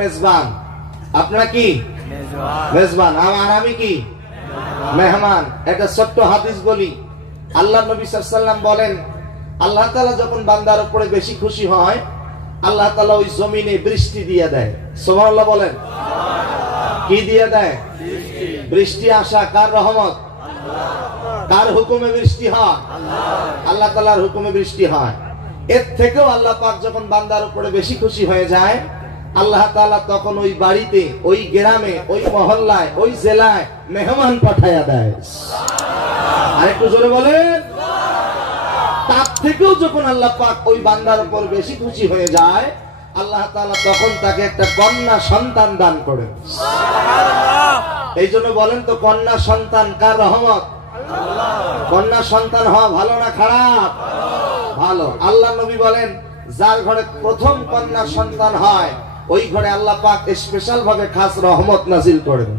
মেজবান, আপনারা কি মেজবান, আর আমি কি মেহমান। একটা ছোট্ট হাদিস বলি। আল্লাহ নবী সাল্লাল্লাহু আলাইহি ওয়াসাল্লাম বলেন, আল্লাহ তাআলা যখন বান্দার উপরে বেশি খুশি হয়, আল্লাহ তাআলা ওই জমিনে বৃষ্টি দিয়ে দেয়। সুবহানাল্লাহ বলেন। কি দিয়ে দেয়? বৃষ্টি আসা কার রহমত? কার হুকুমে বৃষ্টি হয়? আল্লাহ তাআলার হুকুমে বৃষ্টি হয়। এর থেকেও আল্লাহ পাক যখন বান্দার উপরে বেশি খুশি হয়ে যায়, আল্লাহ তাআলা তখন ওই বাড়িতে, ওই গ্রামে, ওই মহল্লায়, ওই জেলায় মেহমান পাঠায়া দেয়। আরেকটু জোরে বলেন। তার থেকেও যখন আল্লাহ পাক ওই বান্দার উপর বেশি খুশি হয়ে যায়, আল্লাহ তাআলা তখন তাকে একটা কন্যা সন্তান দান করেন। এই জন্য বলেন তো, কন্যা সন্তান কার রহমত? কন্যা সন্তান হওয়া ভালো না খারাপ? ভালো। আল্লাহ নবী বলেন, যার ঘরে প্রথম কন্যা সন্তান হয়, ওই ঘরে আল্লাহ পাক স্পেশাল ভাবে খাস রহমত নাজিল করেন।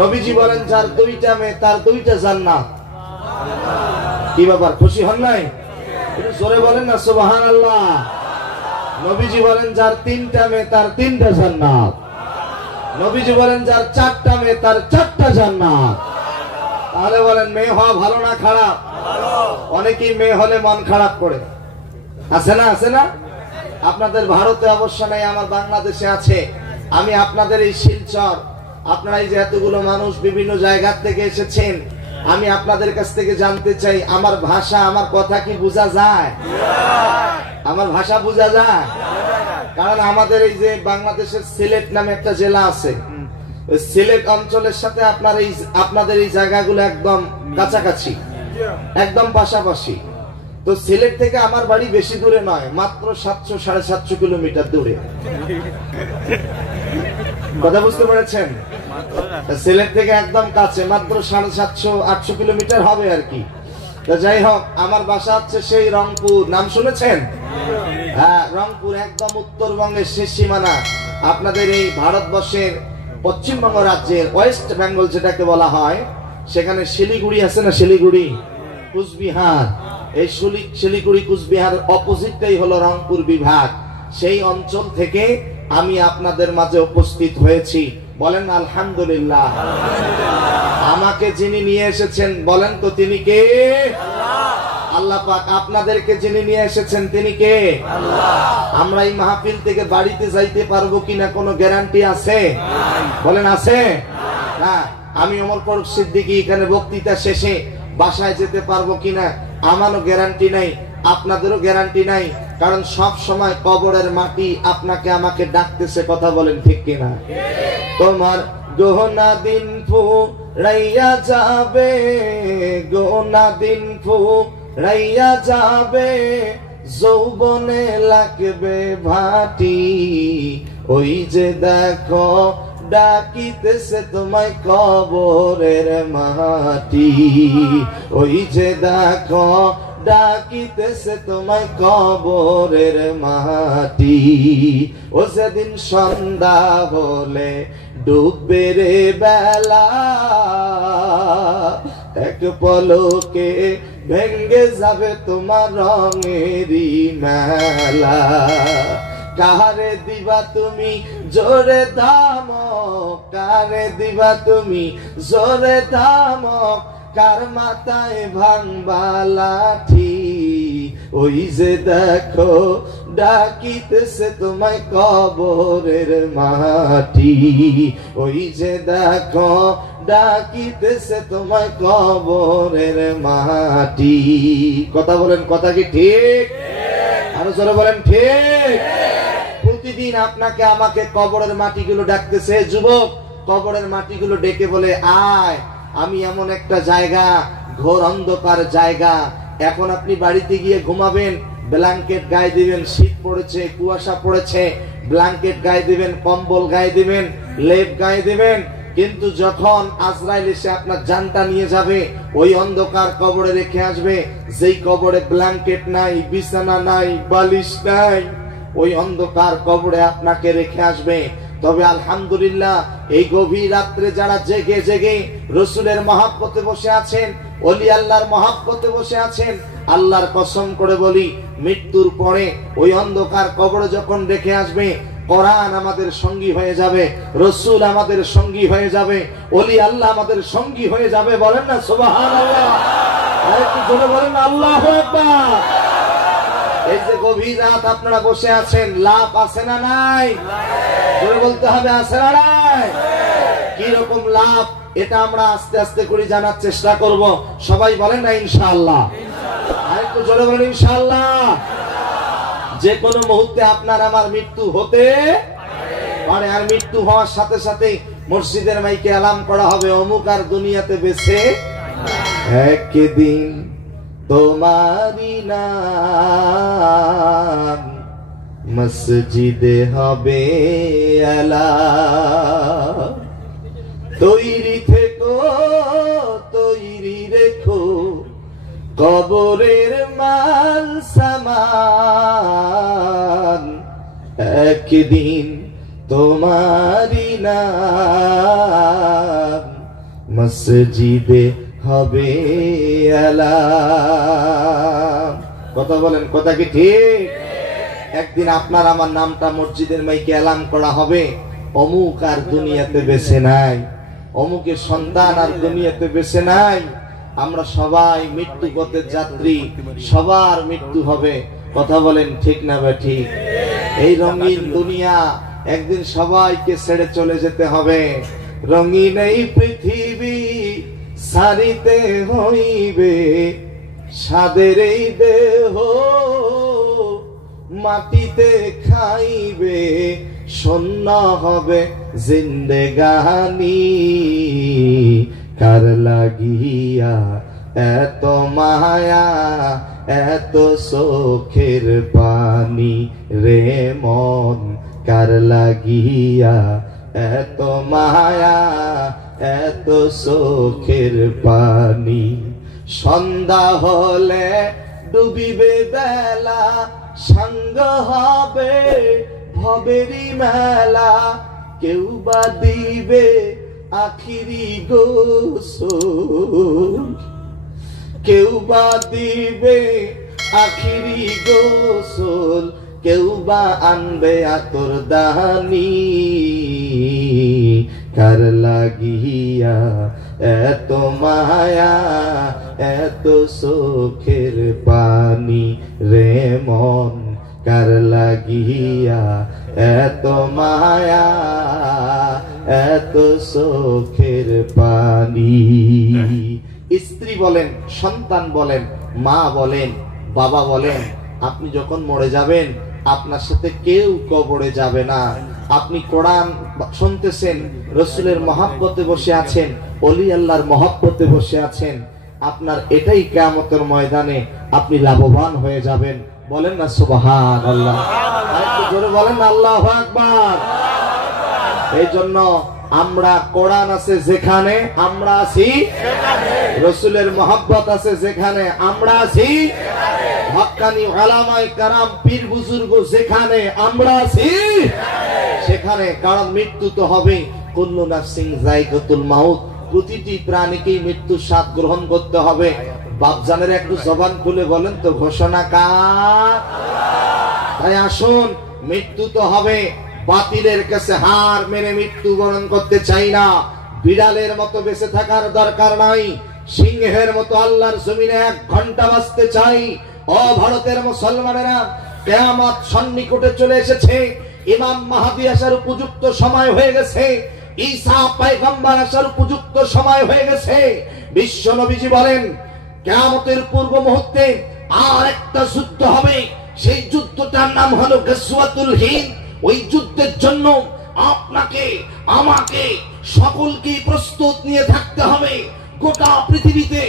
নবীজি বলেন, যার দুইটা মেয়ে তার দুইটা জান্নাত। কি ব্যাপার, খুশি হন নাই? একটু জোরে বলেন না সুবহানাল্লাহ। নবীজি বলেন, যার তিনটা মেয়ে তার তিনটা জান্নাত। নবীজি বলেন, যার চারটা মেয়ে তার চারটা জান্নাত। তাহলে বলেন, মেয়ে হওয়া ভালো না খারাপ? অনেকেই মেয়ে হলে মন খারাপ করে। আছে না? আছে না? আপনাদের ভারতে অবশ্য নাই, আমার বাংলাদেশে আছে। আমি আপনাদের এই শিলচর, আপনারা এই যে এতগুলো মানুষ বিভিন্ন জায়গা থেকে এসেছেন, আমি আপনাদের কাছ থেকে জানতে চাই, আমার ভাষা, আমার কথা কি বোঝা যায়? আমার ভাষা বোঝা যায়? কারণ আমাদের এই যে বাংলাদেশের সিলেট নামে একটা জেলা আছে, সিলেট অঞ্চলের সাথে আপনাদের এই জায়গাগুলো একদম কাছাকাছি, একদম পাশাপাশি। তো সিলেট থেকে আমার বাড়ি বেশি দূরে নয়, মাত্র 700-750 কিলোমিটার দূরে। কথা বুঝতে পেরেছেন? সিলেট থেকে একদম কাছে, মাত্র 750-800 কিলোমিটার হবে আর কি। তো যাই হোক, আমার বাসা হচ্ছে সেই রংপুর। নাম শুনেছেন? হ্যাঁ, রংপুর একদম উত্তরবঙ্গের শেষ সীমানা। আপনাদের এই ভারতবর্ষের পশ্চিমবঙ্গ রাজ্যের ওয়েস্ট বেঙ্গল যেটাকে বলা হয়, সেখানে শিলিগুড়ি আছে না? শিলিগুড়ি, কুচবিহার। এই শিলিগুড়ি কুচবিহার অপোজিটটাই হলো রংপুর বিভাগ। সেই অঞ্চল থেকে আমি আপনাদের মাঝে উপস্থিত হয়েছি। বলেন আলহামদুলিল্লাহ। আমাকে যিনি নিয়ে এসেছেন, বলেন তো তিনি কে? আল্লাহ পাক। আপনাদেরকে যিনি নিয়ে এসেছেন তিনি কে? আমরা এই মাহফিল থেকে বাড়িতে যাইতে পারবো কিনা কোনো গ্যারান্টি আছে? বলেন আছে? না। আমি ওমর ফারুক সিদ্দিকী এখানে বক্তৃতা শেষে বাসায় যেতে পারবো কিনা আমারও গ্যারান্টি নাই, আপনাদেরও গ্যারান্টি নাই। কারণ সব সময় কবরের মাটি আপনাকে আমাকে ডাকতেছে। কথা বলেন ঠিক কিনা? তোমার গহনা দিন ফুরাইয়া যাবে, গহনা দিন ফুরাইয়া যাবে, যৌবনে লাগবে ভাটি, ওই যে দেখো ডাকিতেছে তোমায় কবরের মাটি, ওই যে দেখো ডাকিতেছে তোমায় কবরের মাটি। ও সেদিন সন্ধ্যা হলে ডুববে রে বেলা, এক পলকে ভেঙ্গে যাবে তোমার রঙেরই মেলা। কারে দিবা তুমি জোরে ধামক, কারে দিবা তুমি জোরে ধামক, কার মাথায় ভাঙবা লাঠি, ওই যে দেখো ডাকিতেছে তোমায় কবরের মাটি, ওই যে দেখো ডাকিতেছে তোমায় কবরের মাটি। কথা বলেন, কথা কি ঠিক? আরো জোরে বলেন ঠিক। প্রতিদিন আপনাকে আমাকে কবরের মাটিগুলো ডাকতেছে। যুবক, কবরের মাটিগুলো ডেকে বলে, আয়, আমি এমন একটা জায়গা, ঘোর অন্ধকার জায়গা, এখন আপনি বাড়িতে গিয়ে ঘুমাবেন, ব্ল্যাঙ্কেট গায়ে দিবেন, শীত পড়েছে, কুয়াশা পড়েছে, ব্ল্যাঙ্কেট গায়ে দিবেন, কম্বল গায়ে দিবেন, লেপ গায়ে দিবেন। কিন্তু যখন আজরাইল এসে আপনার জানটা নিয়ে যাবে, ওই অন্ধকার কবরে রেখে আসবে, যেই কবরে ব্ল্যাঙ্কেট নাই, বিছানা নাই, বালিশ নাই, ওই অন্ধকার কবরে আপনাকে রেখে আসবে। তবে আলহামদুলিল্লাহ, এই গভীর রাত্রে যারা জেগে জেগে রসুলের মহব্বতে বসে আছেন, ওলি আল্লাহর মহব্বতে বসে আছেন, আল্লাহর কসম করে বলি, মৃত্যুর পরে ওই অন্ধকার কবরে যখন রেখে আসবে, কোরআন আমাদের সঙ্গী হয়ে যাবে, রসুল আমাদের সঙ্গী হয়ে যাবে, ওলি আল্লাহ আমাদের সঙ্গী হয়ে যাবে। বলেন না সুবহানাল্লাহ, আরেকটু জোরে বলেন না আল্লাহু আকবার। এই যে গভীর রাত আপনারা বসে আছেন, লাভ আছে না নাই? জোরে বলতে হবে, আছে না নাই? কি রকম লাভ এটা আমরা আস্তে আস্তে করে জানার চেষ্টা করব। সবাই বলেন না ইনশাআল্লাহ, আরেকটু জোরে বলেন ইনশাআল্লাহ। যে কোনো মুহূর্তে আপনার আমার মৃত্যু হতে পারে, আর মৃত্যু হওয়ার সাথে সাথে মসজিদের মাইকে এলান করা হবে, অমুক আর দুনিয়াতে বেঁচে একদিন তোমারি নাম মসজিদে হবে এলান। তৈরি থেকো, তৈরি রেখো কবরের মাল সামান, একদিন তোমারি নাম মসজিদে হবে এলান। কথা বলেন, কথা কি ঠিক? একদিন আপনার আমার নামটা মসজিদের মাইকে এলান করা হবে, অমুক আর দুনিয়াতে বেঁচে নাই, অমুকের সন্তান আর দুনিয়াতে বেঁচে নাই। আমরা সবাই মৃত্যু পথের যাত্রী, সবার মৃত্যু হবে। কথা বলেন ঠিক না বে ঠিক? এই রঙিন দুনিয়া একদিন সবাইকে ছেড়ে চলে যেতে হবে। রঙিন এই পৃথিবী সারিতে হইবে, সাদের এই দেহ মাটিতে খাইবে, শূন্য হবে জিন্দেগানি। কার লাগিয়া এত মায়া, এত চোখের পানি রে মন, কার লাগিয়া এত মায়া, এত চোখের পানি। সন্ধ্যা হলে ডুবিবে বেলা, সাঙ্গ হবে ভবেরি মেলা, কেউ বা দিবে আখিরি গোসল, কেউ বা দিবে আখিরি গোসল, কেউ বা আনবে আতর দানি। কার লাগিয়া এত মায়া, এত চোখের পানি রে মন, কার লাগিয়া এত মায়া, এত চোখের পানি। স্ত্রী বলেন, সন্তান বলেন, মা বলেন, বাবা বলেন, আপনি যখন মরে যাবেন আপনার সাথে কেউ কবরে যাবে না। আপনি কোরআন শুনতেছেন, রসুলের মহব্বতে বসে আছেন, ওলি আল্লাহর মহব্বতে বসে আছেন, আপনার এটাই কিয়ামতের ময়দানে আপনি লাভবান হয়ে যাবেন। বলেন না সুবহানাল্লাহ, আরেকটু জোরে বলেন না আল্লাহু আকবার। এই জন্য আমরা, কোরআন আছে যেখানে আমরা আছি, রসুলের মহব্বত আছে যেখানে আমরা আছি, হক্কানি উলামায়ে কেরাম পীর বুজুর্গ যেখানে আমরা আছি সেখানে। কারণ মৃত্যু তো হবে, কুল্লু নাফসিন যায়কাতুল মাউত, প্রতিটি প্রাণীকেই মৃত্যুর স্বাদ গ্রহণ করতে হবে। বাপজানের একটু জবান খুলে বলেন তো, ঘোষণা কার? তাই আসুন, মৃত্যু তো হবে, বাতিলের কাছে হার মেনে মৃত্যুবরণ করতে চাই না। বিড়ালের মতো বেঁচে থাকার দরকার নাই, সিংহের মতো আল্লাহর জমিনে 1 ঘন্টা বাঁচতে চাই। ও ভারতের মুসলমানেরা, কিয়ামত সন্নিকটে চলে এসেছে, ইমাম মাহদী আসার উপযুক্ত সময় হয়ে গেছে, ঈসা পয়গম্বর আসার উপযুক্ত সময় হয়ে গেছে। বিশ্ব নবীজি বলেন, কিয়ামতের পূর্ব মুহূর্তে আর একটা যুদ্ধ হবে, সেই যুদ্ধটার নাম হলো গজওয়াতুল হিন্দ। ওই যুদ্ধের জন্য আপনাকে, আমাকে, সকলকে প্রস্তুত নিয়ে থাকতে হবে। গোটা পৃথিবীতে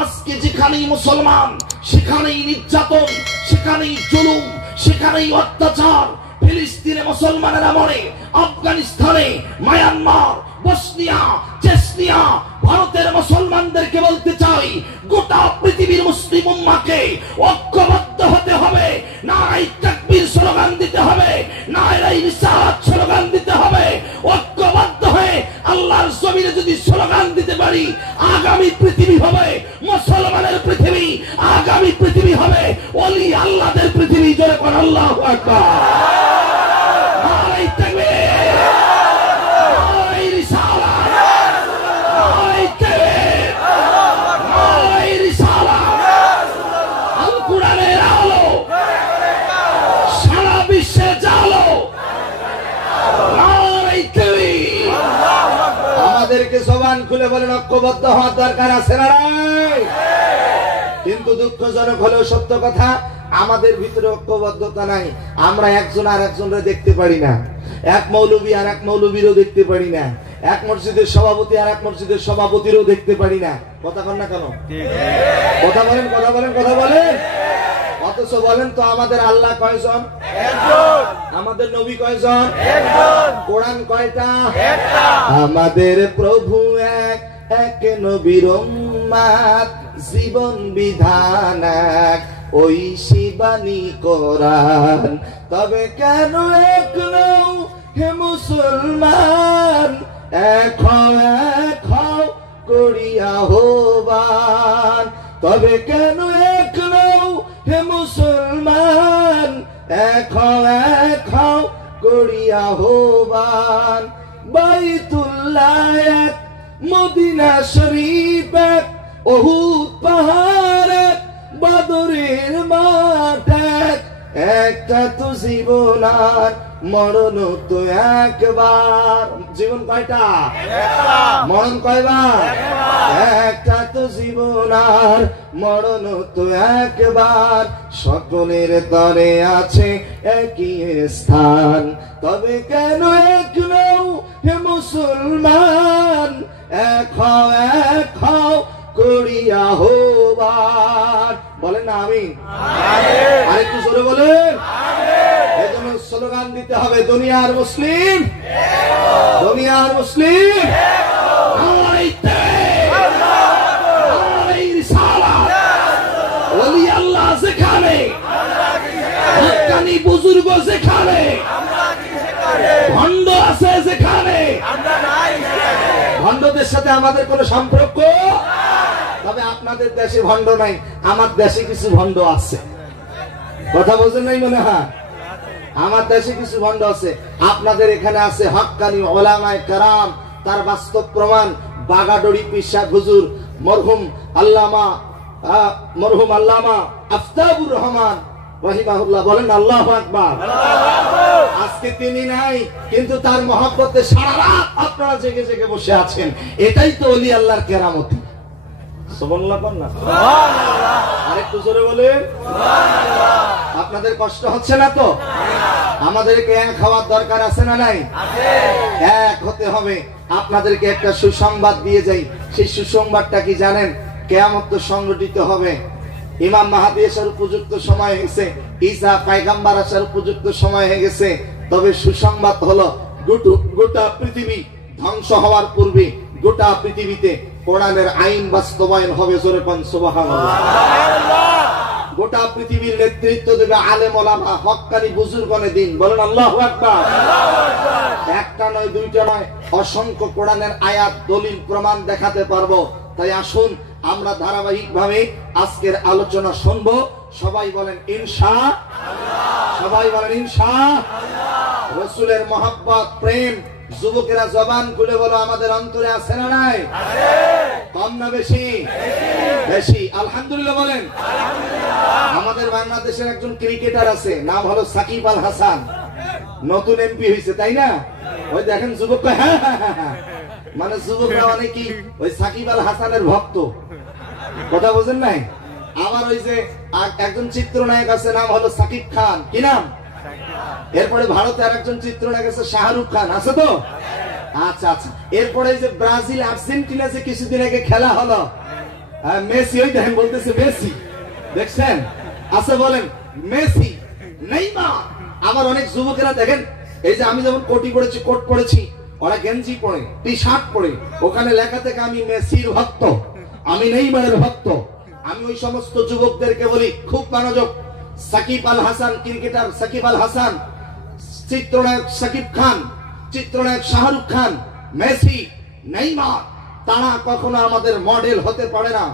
আজকে যেখানেই মুসলমান, সেখানেই নির্যাতন, সেখানেই জুলুম, সেখানেই অত্যাচার। ফিলিস্তিনে মুসলমানেরা মরে, আফগানিস্তানে, মায়ানমার, বসনিয়া, চেচনিয়া, ভারতের মুসলমানদেরকে বলতে চাই, গোটা পৃথিবীর মুসলিম উম্মাহকে ঐক্যবদ্ধ হতে হবে। নারায়ে তাকবীর স্লোগান দিতে হবে, নারায়ে রিসালাত স্লোগান দিতে হবে। ঐক্যবদ্ধ হয়ে আল্লাহর জমিনে যদি স্লোগান দিতে পারি, আগামী পৃথিবী হবে মুসলমানের পৃথিবী, আগামী পৃথিবী হবে ওলি আল্লাহদের পৃথিবী। জোরে বলেন আল্লাহু আকবার। নারায়ে জবান খুলে বলেন ঐক্যবদ্ধ হওয়ার দরকার আছে না নাই? কিন্তু দুঃখজনক হলেও সত্য কথা, আমাদের ভিতরে ঐক্যবদ্ধতা নাই। আমরা একজন আর একজনকে দেখতে পারি না, এক মৌলবী আর এক মৌলবীরও দেখতে পারি না, এক মসজিদের সভাপতি আর এক মসজিদের সভাপতিরও দেখতে পারি না। কথা বলেন না কেন? কথা বলেন, কথা বলেন, কথা বলেন। অথচ বলেন তো আমাদের আল্লাহ কয়জন? একজন। আমাদের নবী কয়জন? একজন। কোরআন কয়টা? একটা। আমাদের প্রভু এক, এক নবীর উম্মত, জীবন বিধান এক, ওই শিবানী কোরআন। তবে কেন এক নও হে মুসলমান, এক হও করিয়া আহ্বান। তবে কেন এক নও হে মুসলমান, এক হও করিয়া আহ্বান। বাইতুল্লাহ এক, মদিনা শরীফ এক, উহুদ পাহাড় এক, বদরের মাঠ এক। একটা তো জীবন আর মরণ তো একবার। জীবন কয়টা? মরণ কয়বার? একটা তো জীবন আর মরণ তো একবার। সকলের তরে আছে একই স্থান। তবে কেন এক নও হে মুসলমান, এক হও করিয়া আহ্বান। বলেন না আমিন? আরেকটু জোরে বলেন। এজন্য স্লোগান দিতে হবে, দুনিয়ার মুসলিম, দুনিয়ার মুসলিম, ওলি আল্লাহ যেখানে, হক্কানি বুজুর্গ যেখানে, ভণ্ড আছে যেখানে, ভণ্ডদের সাথে আমাদের কোনো সম্পর্ক। তবে আপনাদের দেশে ভণ্ড নাই, আমার দেশে কিছু ভণ্ড আছে। কথা বলছেন নাই মনে হয়? আমার দেশে কিছু ভণ্ড আছে, আপনাদের এখানে আছে হক্কানি উলামায়ে কেরাম। তার বাস্তব প্রমাণ বাগাডোরি পীর সাহেব হুজুর মরহুম আল্লামা আফতাবুর রহমান রাহিমাহুল্লাহ। বলেন আল্লাহু আকবার। আজকে তিনি নাই, কিন্তু তার মহব্বতে সারা রাত আপনারা জেগে জেগে বসে আছেন। এটাই তো ওলি আল্লাহর কেরামতি। সুবহানাল্লাহ বলেন না? সুবহানাল্লাহ। আরেকটু জোরে বলেন সুবহানাল্লাহ। আপনাদের কষ্ট হচ্ছে না তো? আমাদেরকে এক হওয়ার দরকার আছে না নাই? আছে। এক হতে হবে। আপনাদেরকে একটা সুসংবাদ দিয়ে যাই। সেই সুসংবাদটা কি জানেন? কিয়ামত তো সংঘটিত হবে, ইমাম মাহদী আসার উপযুক্ত সময় হয়েছে, ঈসা পয়গম্বর আসার উপযুক্ত সময় হয়ে গেছে। তবে সুসংবাদ হলো গোটা পৃথিবী ধ্বংস হওয়ার পূর্বে গোটা পৃথিবীতে কোরআনের আইন বাস্তবায়ন হবে। জোরে কোন সুবহানাল্লাহ। গোটা পৃথিবীর নেতৃত্ব দেবে আলেম ওলামা, হক্কানি বুজুর্গণে দিন। বলেন আল্লাহু আকবার। একটা নয়, দুইটা নয়, অসংখ্য কোরআনের আয়াত দলিল প্রমাণ দেখাতে পারবো। তাই আসুন আমরা ধারাবাহিকভাবে আজকের আলোচনা শুনবো। সবাই বলেন ইনশাআল্লাহ। সবাই বলেন ইনশাআল্লাহ। রাসূলের মহব্বত, প্রেম, যুবকেরা জবান খুলে বলো আমাদের অন্তরে আছে না নাই? আছে। কম না বেশি? বেশি। আলহামদুলিল্লাহ বলেন আলহামদুলিল্লাহ। আমাদের বাংলাদেশের একজন ক্রিকেটার আছে, নাম হলো সাকিব আল হাসান। নতুন এমপি হয়েছে, তাই না? ওই দেখেন যুবক, হ্যাঁ মানে যুবকরা অনেকেই ওই সাকিব আল হাসানের ভক্ত। কথা বোঝেন নাই? আমার ওই যে একজন চিত্রনায়ক আছে, নাম হলো সাকিব খান। কি নাম? এরপরে ভারতে আর একজন চিত্রনায়ক আছে শাহরুখ খান, আছে তো? আচ্ছা আচ্ছা। এরপরে যে ব্রাজিল আর্জেন্টিনা যে কিছুদিন আগে খেলা হলো, মেসি, ওই দেখেন বলতেছে মেসি, দেখছেন? আছে বলেন মেসি, নেইমার। আমার অনেক যুবকেরা দেখেন, এই যে আমি যেমন কোটি পড়েছি, কোট পড়েছি, ওরা গেঞ্জি পরে, টি শার্ট পরে, ওখানে লেখা থেকে আমি মেসির ভক্ত, আমি নেইমারের ভক্ত। আমি ওই সমস্ত যুবকদেরকে বলি খুব মনোযোগ। সাকিব আল হাসান, ক্রিকেটার সাকিব আল হাসান, চিত্রনায়ক সাকিব খান, চিত্রনায়ক শাহরুখ খান, মেসি, নেইমার, তারা কখনো আমাদের মডেল হতে পারে না।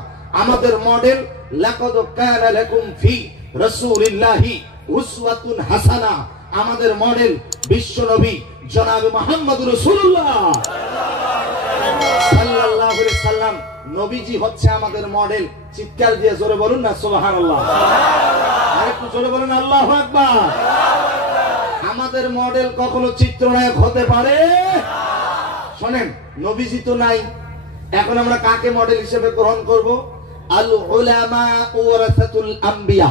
আমাদের মডেল লাকাদ কানা লাকুম ফি রাসূলিল্লাহি উসওয়াতুন হাসানা। আমাদের মডেল বিশ্বনবী জনাব মুহাম্মদুর রাসূলুল্লাহ সাল্লাল্লাহু আলাইহি সাল্লাম। নবীজি হচ্ছে আমাদের মডেল। চিৎকার দিয়ে জোরে বলুন না সুবহানাল্লাহ। আরেকটু জোরে বলুন আল্লাহু আকবার। আমাদের মডেল কখনো চিত্রনায়ক হতে পারে? শোনেন, নবীজি তো নাই, এখন আমরা কাকে মডেল হিসেবে গ্রহণ করব? আল উলামা ওয়ারাসাতুল আম্বিয়া,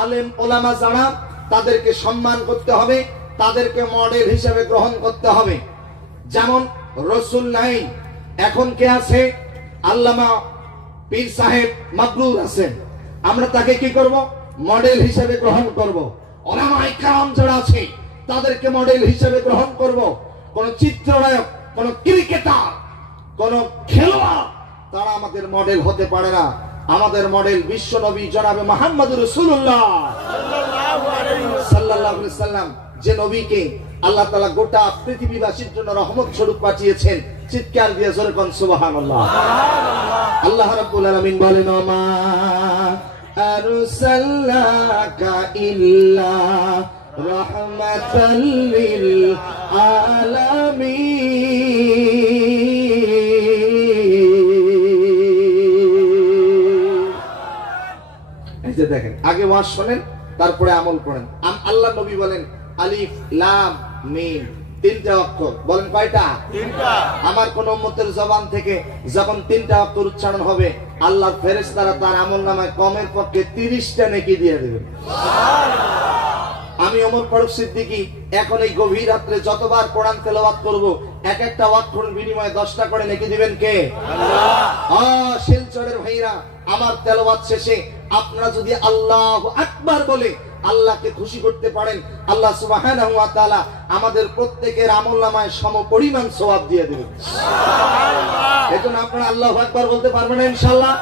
আলেম ওলামা যারা, তাদেরকে সম্মান করতে হবে, তাদেরকে মডেল হিসেবে গ্রহণ করতে হবে। যেমন রাসূল নাই, এখন কে আছে? আল্লামা পীর সাহেব মাবরুর আছেন, আমরা তাকে কি করব? মডেল হিসেবে গ্রহণ করব। উলামায়ে কেরাম যারা আছে তাদেরকে মডেল হিসেবে গ্রহণ করব। কোন চিত্রনায়ক, কোন ক্রিকেটার, কোন খেলোয়াড় তারা আমাদের মডেল হতে পারে না। আমাদের মডেল বিশ্ব নবী জনাবে মুহাম্মদুর রাসূলুল্লাহ সাল্লাল্লাহু আলাইহি সাল্লাম, যে নবীকে আল্লাহ তাআলা গোটা পৃথিবীবাসীর জন্য রহমত স্বরূপ পাঠিয়েছেন। চিৎকার দিয়ে জোরে কোন সুবহানাল্লাহ। আল্লাহ রাব্বুল আলামিন বলেন, মা আরসালনাকা ইল্লা রাহমাতাল লিল আলামিন। এই যে দেখেন, আগে ওয়াজ শুনেন, তারপরে আমল করেন। আল্লাহ নবী বলেন আলিফ লাম মিম, তিনটা অক্ষর। বলেন কয়টা? তিনটা। আমার কোন উম্মতের জবান থেকে যখন তিনটা অক্ষর উচ্চারণ হবে, আল্লাহর ফেরেশতারা তার আমলনামায় কমের পক্ষে 30টা নেকি দিয়ে দেবেন। আমি ওমর ফারুক সিদ্দিকী এখন এই গভীর রাত্রে যতবার কোরআন তেলাওয়াত করব, এক একটা অক্ষরের বিনিময়ে 10টা করে নেকি দিবেন কে? আল্লাহ। শিলচরের ভাইরা, আমার তেলাওয়াত শেষে আপনারা যদি আল্লাহু আকবার বলে আল্লাহকে খুশি করতে পারেন, আল্লাহ সুবহানাহু ওয়া তাআলা আমাদের প্রত্যেকের আমলনামায় সমপরিমাণ সওয়াব দিয়ে দেবেন। সুবহানাল্লাহ। এজন্য আপনারা আল্লাহু আকবার বলতে পারবেন না ইনশাআল্লাহ?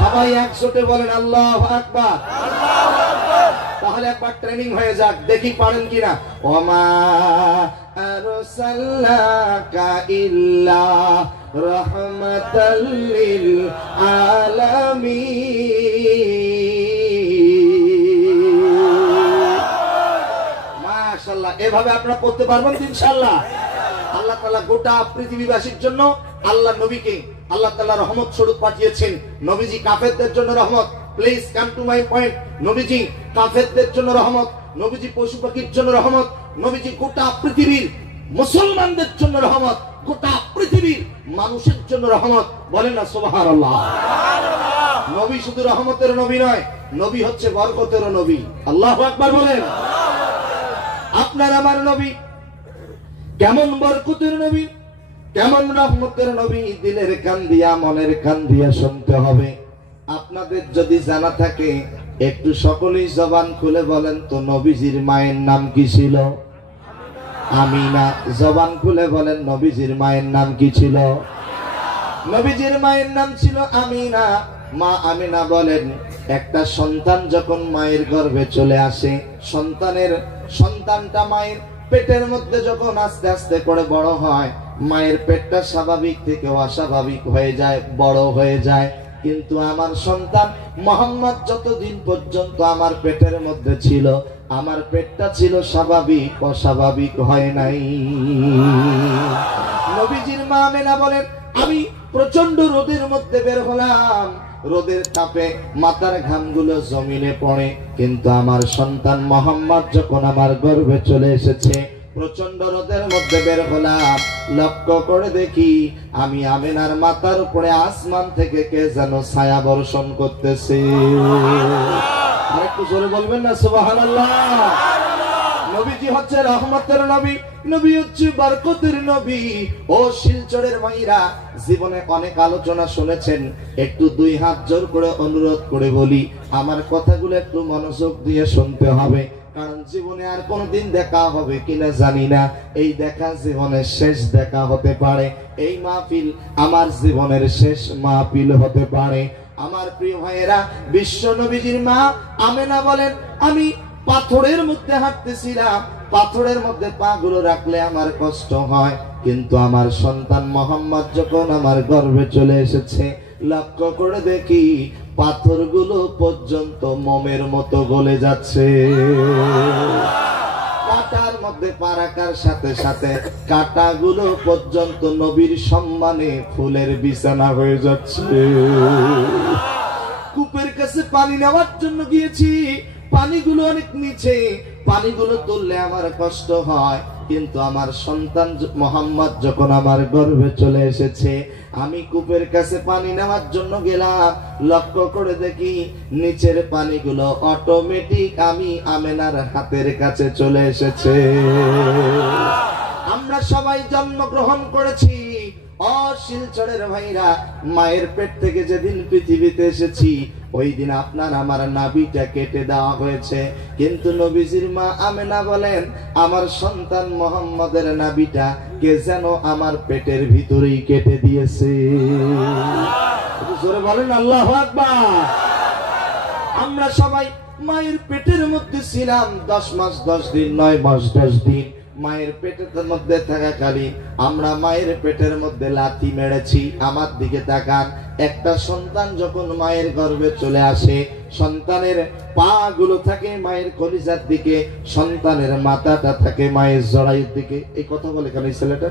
সবাই একসাথে বলেন আল্লাহু আকবার। আল্লাহু আকবার। তাহলে একবার ট্রেনিং হয়ে যাক, দেখি পারেন কিনা। ওমা আরসালনাকা ইল্লা রাহমাতাল লিল আলামিন। মাশাআল্লাহ। এভাবে আপনারা পড়তে পারবেন ইনশাআল্লাহ। আল্লাহ তাআলা গোটা পৃথিবীবাসীর জন্য আল্লাহ নবীকে আল্লাহ তাআলা রহমত স্বরূপ পাঠিয়েছেন। নবীজি কাফেরদের জন্য রহমত। Please come to my point. নবীজি কাফেরদের জন্য রহমত, নবীজি পশু পাখির জন্য রহমত, নবীজি গোটা পৃথিবীর মুসলমানদের জন্য রহমত, গোটা পৃথিবীর মানুষের জন্য রহমত। বলেন না সুবহানাল্লাহ। নবী শুধু রহমতের নবী নয়, নবী হচ্ছে বরকতের নবী। আল্লাহু আকবার বলেন। আপনার আমার নবী কেমন বরকতের নবী, কেমন রহমতের নবী, দিলের কান দিয়া মনের কান দিয়া শুনতে হবে। আপনাদের যদি জানা থাকে একটু সকলেই জবান খুলে বলেন তো, নবীজির মায়ের নাম কি ছিল? আমিনা। জবান খুলে বলেন, নবীজির মায়ের নাম কি ছিল? নবীজির মায়ের নাম ছিল আমিনা। মা আমিনা বলেন, একটা সন্তান যখন মায়ের গর্ভে চলে আসে, সন্তানটা মায়ের পেটের মধ্যে যখন আস্তে আস্তে করে বড় হয়, মায়ের পেটটা স্বাভাবিক থেকে অস্বাভাবিক হয়ে যায়, বড় হয়ে যায়। কিন্তু আমার সন্তান মুহাম্মদ যতদিন পর্যন্ত আমার পেটের মধ্যে ছিল, আমার পেটটা ছিল স্বাভাবিক, অস্বাভাবিক হয় নাই। নবীজির মা আমিনা বলেন, আমি প্রচন্ড রোদের মধ্যে বের হলাম, রোদের তাপে মাথার ঘামগুলো জমিনে পড়ে, কিন্তু আমার সন্তান মুহাম্মদ যখন আমার গর্ভে চলে এসেছে, প্রচন্ড রোদের মধ্যে বের হলাম, লক্ষ্য করে দেখি আমি আমিনার মাথার উপরে আসমান থেকে কে যেন ছায়া বর্ষণ করতেছে। আরেকটু জোরে বলবেন না সুবহানাল্লাহ। নবীজি হচ্ছে রহমতের নবী, নবী হচ্ছে বরকতের নবী। ও শিলচরের ভাইরা, জীবনে অনেক আলোচনা শুনেছেন, একটু দুই হাত জোর করে অনুরোধ করে বলি, আমার কথাগুলো একটু মনোযোগ দিয়ে শুনতে হবে। কারণ জীবনে আর কোনদিন দেখা হবে কিনা জানি না, এই দেখা জীবনের শেষ দেখা হতে পারে। এই মাহফিল আমার জীবনের শেষ মাহফিল হতে পারে। আমার প্রিয় ভাইয়েরা, বিশ্ব নবীজির মা আমিনা বলেন, আমি পাথরের মধ্যে হাঁটতেছিলাম, পাথরের মধ্যে পা গুলো রাখলে আমার কষ্ট হয়, কিন্তু আমার সন্তান মুহাম্মদ যখন আমার গর্ভে চলে এসেছে, লক্ষ্য করে দেখি পাথরগুলো পর্যন্ত মোমের মতো গলে যাচ্ছে। কাটার মধ্যে পা রাখার সাথে সাথে কাটাগুলো পর্যন্ত নবীর সম্মানে ফুলের বিছানা হয়ে যাচ্ছে। কূপের কাছে পানি নেওয়ার জন্য গিয়েছি, পানিগুলো অনেক নিচে, পানিগুলো তুললে আমার কষ্ট হয়, কিন্তু আমার সন্তান মোহাম্মদ যখন আমার গর্ভে চলে এসেছে, আমি কূপের কাছে পানি নেওয়ার জন্য গেলাম, লক্ষ্য করে দেখি নিচের পানিগুলো অটোমেটিক আমি আমেনার হাতের কাছে চলে এসেছে। আমরা সবাই জন্মগ্রহণ করেছি শিলচরের ভাইরা, মায়ের পেট থেকে যেদিন পৃথিবীতে এসেছি ওই দিন আপনার আমার নাভিটা কেটে দেওয়া হয়েছে, কিন্তু নবীজির মা আমেনা বলেন আমার সন্তান মোহাম্মদের নাভিটা কে যেন আমার পেটের ভিতরেই কেটে দিয়েছে। জোরে বলেন আল্লাহু আকবার। আমরা সবাই মায়ের পেটের মধ্যে ছিলাম 10 মাস 10 দিন, 9 মাস 10 দিন। মায়ের পেটের মধ্যে থাকাকালীন আমরা মায়ের পেটের মধ্যে লাথি মেরেছি। আমার দিকে তাকান, একটা সন্তান যখন মায়ের গর্ভে চলে আসে, সন্তানের পা গুলো থাকে মায়ের কলিজার দিকে, সন্তানের মাথাটা থাকে মায়ের জরায়ুর দিকে। এই কথা বলে কেন ছেলেটা?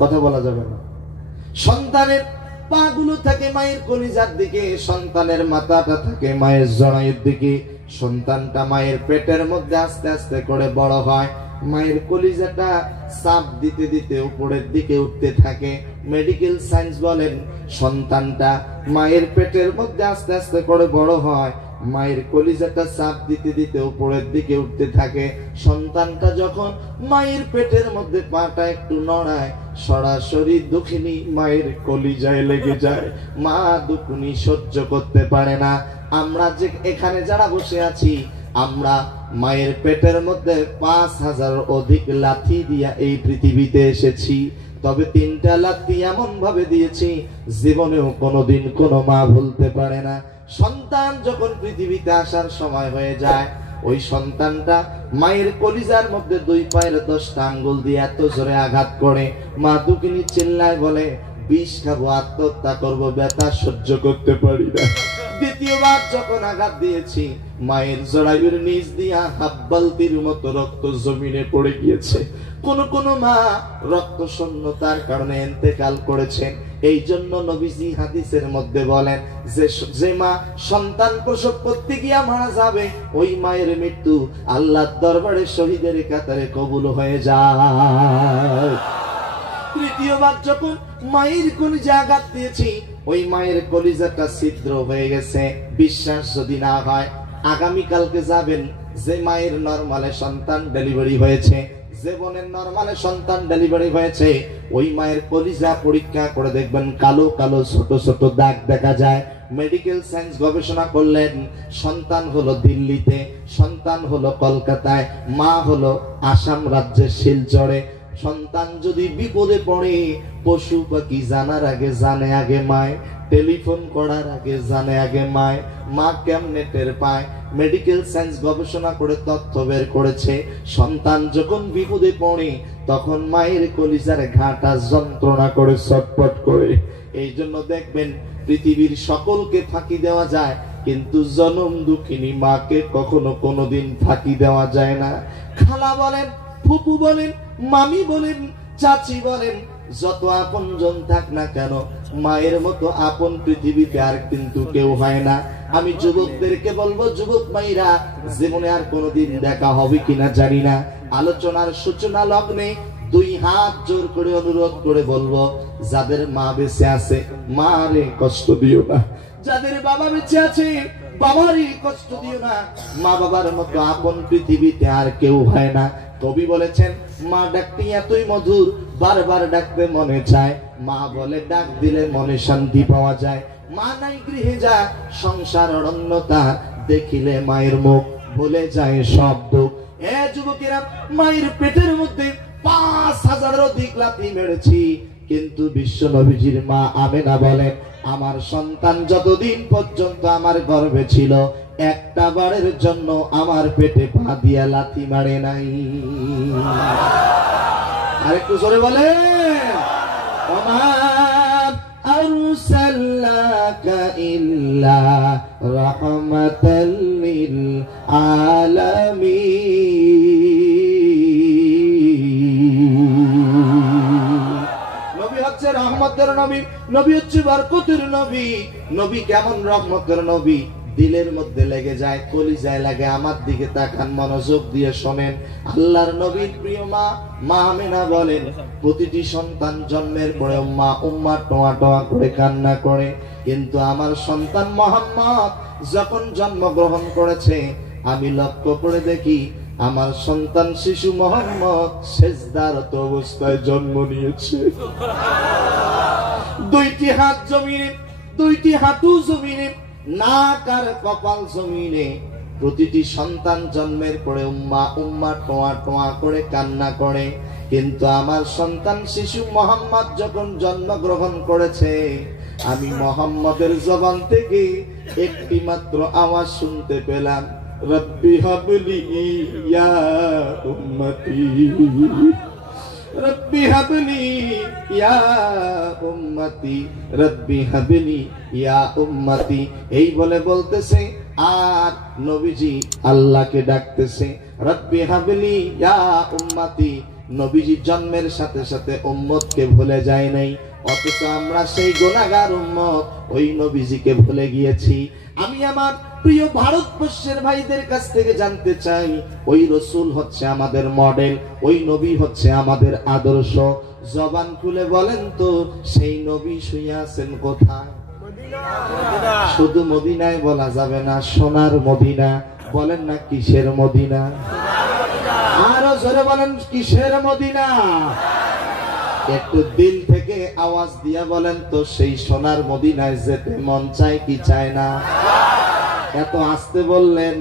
কথা বলা যাবে না। সন্তানের পা গুলো থাকে মায়ের কলিজার দিকে, সন্তানের মাথাটা থাকে মায়ের জরায়ুর দিকে। সন্তানটা মায়ের পেটের মধ্যে আস্তে আস্তে করে বড় হয়, মায়ের কলিজাটা চাপ দিতে দিতে উপরের দিকে উঠতে থাকে। মেডিকেল সায়েন্স বলেন সন্তানটা মায়ের পেটের মধ্যে আস্তে আস্তে করে বড় হয়, মায়ের কলিজাটা চাপ দিতে দিতে উপরের দিকে উঠতে থাকে। সন্তানটা যখন মায়ের পেটের মধ্যে পাটা একটু নড়ায়, সরাসরি দুঃখিনী মায়ের কলিজায় লেগে যায়। মা দুঃখিনী সহ্য করতে পারে না। আমরা যে এখানে যারা বসে আছি, আমরা মায়ের পেটের মধ্যে 5000 অধিক লাথি দিয়া এই পৃথিবীতে এসেছি, তবে 3টা লাথি এমন ভাবে দিয়েছি জীবনেও কোনোদিন কোনো মা ভুলতে পারে না। সন্তান যখন পৃথিবীতে আসার সময় হয়ে যায়, ওই সন্তানটা মায়ের কলিজার মধ্যে 2 পায়ের 10টা আঙ্গুল দিয়ে এত জোরে আঘাত করে, মা দুঃখিনী চিল্লায় বলে বিষ খাবো, আত্মহত্যা করবো, ব্যথা সহ্য করতে পারি না। দ্বিতীয়বার যখন আঘাত দিয়েছি, মায়ের জরায়ুর নিচ দিয়া হাব্বালতির মতো রক্ত জমিনে পড়ে গিয়েছে। কোন কোন মা রক্ত শূন্যতার কারণে ইন্তেকাল করেছেন। এই জন্য নবীজি হাদিসের মধ্যে বলেন যে মা সন্তান প্রসব করতে গিয়া মারা যাবে, ওই মায়ের মৃত্যু আল্লাহর দরবারে শহীদের কাতারে কবুল হয়ে যায়। তৃতীয়বার যখন মায়ের কলিজা আঘাত দিয়েছি, ওই মায়ের কলিজাটা ছিদ্র হয়ে গেছে। বিশ্বাস যদি না হয়, আগামীকালকে যাবেন যে মায়ের নরমালে সন্তান ডেলিভারি হয়েছে, যে বোনের নরমালে সন্তান ডেলিভারি হয়েছে, ওই মায়ের কলিজা পরীক্ষা করে দেখবেন কালো কালো ছোট ছোট দাগ দেখা যায়। মেডিকেল সায়েন্স গবেষণা করলেন সন্তান হলো দিল্লিতে, সন্তান হলো কলকাতায়, মা হলো আসাম রাজ্যের শিলচরে। সন্তান যদি বিপদে পড়ে, পশু পাখি জানার আগে জানে আগে মায়, টেলিফোন করার আগে জানে আগে মায়। মা কেমনে টের পায়? মেডিকেল সায়েন্স গবেষণা করে তথ্য বের করেছে, সন্তান যখন বিপদে পড়ে তখন মায়ের কলিজার ঘাটা যন্ত্রণা করে, ছটফট করে। এই জন্য দেখবেন পৃথিবীর সকলকে ফাঁকি দেওয়া যায়, কিন্তু জনম দুঃখিনী মাকে কখনো কোনোদিন ফাঁকি দেওয়া যায় না। খালা বলেন, ফুপু বলেন, মামি বলেন, চাচি বলেন, যত আপনজন থাক না কেন, মায়ের মতো আপন পৃথিবীতে আর কিন্তু কেউ হয় না। আমি যুবকদেরকে বলবো, যুবক মাইরা জীবনে আর কোনোদিন দেখা হবে কিনা জানি না, আলোচনার সূচনা লগ্নে 2 হাত জোর করে অনুরোধ করে বলবো, যাদের মা বেঁচে আছে মা রে কষ্ট দিও না, যাদের বাবা বেঁচে আছে বাবারই কষ্ট দিও না। মা বাবার মতো আপন পৃথিবীতে আর কেউ হয় না। কবি বলেছেন মা ডাকটি এতই মধুর, বারবার ডাকতে মনে চায়। মা বলে ডাক দিলে মনে শান্তি পাওয়া যায়। মা নাই গৃহে যা সংসার অরণ্যতা, দেখিলে মায়ের মুখ ভুলে যায় সব দুঃখ। এ যুবকেরা, মায়ের পেটের মধ্যে 5000 অধিক লাথি মেরেছি, কিন্তু বিশ্ব নবীজির মা আমেনা বলেন আমার সন্তান যতদিন পর্যন্ত আমার গর্ভে ছিল, একটা বারের জন্য আমার পেটে পা দিয়া লাথি মারে নাই। আরেকটু জোরে বলেন, ওমা আরসালনাকা ইল্লা রাহমাতাল লিল আলামিন। নবী হচ্ছে রহমতের নবী, নবী হচ্ছে বরকতের নবী। নবী কেমন রহমতের নবী? দিলের মধ্যে লেগে যায়, কলিজায় লাগে। আমার দিকে তাকান, মনোযোগ দিয়ে শোনেন। আল্লাহর নবীর প্রিয় মা আমেনা বলেন, প্রতিটি সন্তান জন্মের পরে উম্মা টোয়া টোয়া করে কান্না করে, কিন্তু আমার সন্তান মুহাম্মদ যখন জন্মগ্রহণ করেছে, আমি লক্ষ্য করে দেখি আমার সন্তান শিশু মুহাম্মদ সিজদারত অবস্থায় জন্ম নিয়েছে। দুইটি হাত জমিনে, দুইটি হাঁটু জমিনে, নাক আর কপাল জমিনে। প্রতিটি সন্তান জন্মের পরে উম্মা টোয়া টোয়া করে কান্না করে, কিন্তু আমার সন্তান শিশু মুহাম্মদ যখন জন্মগ্রহণ করেছে, আমি মুহাম্মদের জবান থেকে একটি মাত্র আওয়াজ শুনতে পেলাম, রব্বি হাবলি ইয়া উম্মতি, রব্বি হাবলি ইয়া উম্মতি, রব্বি হাবলি ইয়া উম্মতি। এই বলে বলতেছে, আর নবীজি আল্লাহকে ডাকতেছে, রব্বি হাবলি ইয়া উম্মতি। নবীজি জন্মের সাথে সাথে উম্মতকে ভুলে যায় নাই, অথচ আমরা সেই গুনাহগার উম্মত ওই নবীজিকে ভুলে গিয়েছি। আমি আমার প্রিয় ভারতবর্ষের ভাইদের কাছ থেকে জানতে চাই, ওই রাসূল হচ্ছে আমাদের মডেল, ওই নবী হচ্ছে আমাদের আদর্শ। জবান খুলে বলেন তো, সেই নবী শুয়ে আছেন কোথায়? শুধু মদিনায় বলা যাবে না, সোনার মদিনা। বলেন না কিসের মদিনা? আরো জোরে বলেন, কিসের মদিনা? একটু দিল থেকে আওয়াজ দিয়া বলেন তো, সেই সোনার মদিনায় যেতে মন চায় কি চায় না? এত আস্তে বললেন,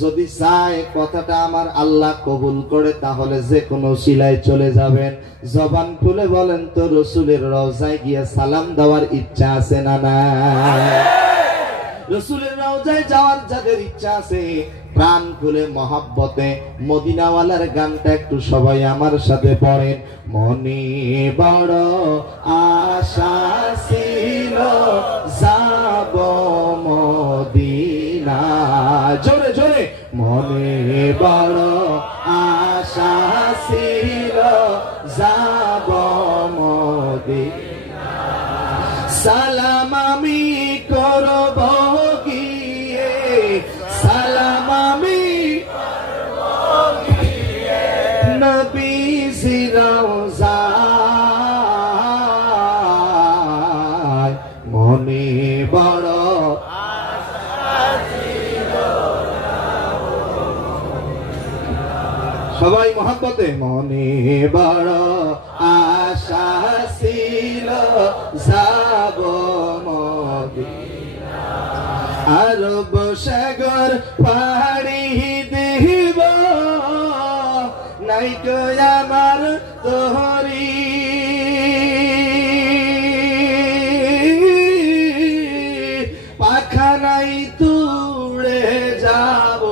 যদি চায় কথাটা আমার আল্লাহ কবুল করে, তাহলে যে কোনো সিলাই চলে যাবেন। জবান খুলে বলেন তো, রাসূলের রওজায় গিয়ে সালাম দেওয়ার ইচ্ছা আছে না নাই? রাসূলের রওজায় যাওয়ার যাদের ইচ্ছা আছে, প্রাণ খুলে মহব্বতে মদিনাওয়ালার গানটা একটু সবাই আমার সাথে পড়েন। মনে বড় আশা ছিল যাব মদিনা, জোরে জোরে। মনে বড় আশা ছিল যাব মদিনা, সালাম আমি করব গিয়ে, সালাম আমি করব গিয়ে নবীজির রওজায়। মনে বড় আশা ছিল, সবাই মহব্বতে। মনে বড় আশা ছিল যাব মদিনা, আরব সাগর পাড়ি দেব, নাই তো আমার তোহরি, পাখা নাই তুড়ে যাব,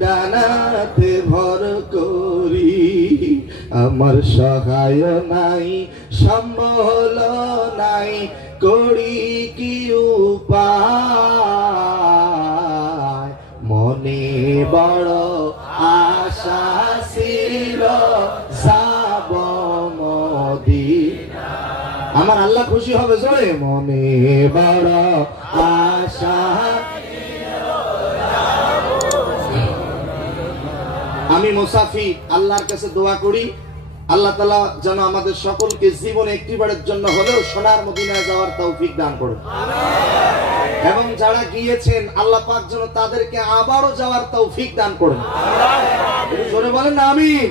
ডানাতে ভর করি। আমার সহায় নাই, সম্বল নাই, করি কি উপায়? মনে বড় আশা ছিল যাব মদিনা, আমার আল্লাহ খুশি হবে জোরে। মনে বড় আশা। আমি মুসাফির, আল্লাহর কাছে দোয়া করি, আল্লাহ তাআলা যেন আমাদের সকলকে জীবনে একটিবারের জন্য হলেও সোনার মদিনায় যাওয়ার তৌফিক দান করুন। এবং যারা গিয়েছেন, আল্লাহ পাক যেন তাদেরকে আবারও যাওয়ার তৌফিক দান করুন। জোরে বলেন না আমিন।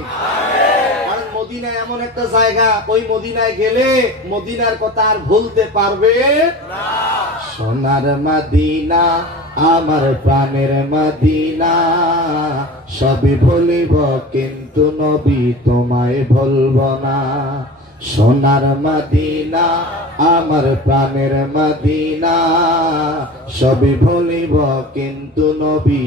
কারণ মদিনা এমন একটা জায়গা, ওই মদিনায় গেলে মদিনার কথা আর ভুলতে পারবে না। সোনার মদিনা আমার প্রাণের মদিনা, সবই ভুলিব কিন্তু নবী তোমায় ভুলব না। সোনার মদিনা আমার প্রাণের মদিনা, সবই ভুলিব কিন্তু নবী।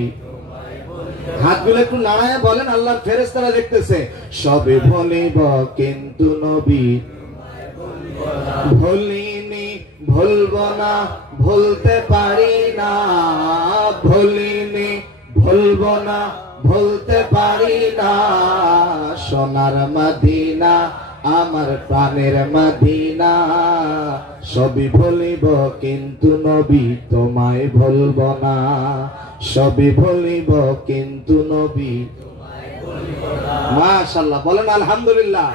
হাতগুলো একটু নাড়ায় বলেন, আল্লাহর ফেরেশতারা দেখতেছে। সবই ভুলিব কিন্তু নবী ভুলিনি, ভুলব না, ভুলতে পারি না। ভুলিনি, ভুলব না, ভুলতে পারি না। সোনার মদিনা আমার প্রাণের মদিনা, সবই ভুলিব কিন্তু নবী তোমায় ভুলব না, সবই ভুলিব কিন্তু নবী। মাশাআল্লাহ, বলেন আলহামদুলিল্লাহ।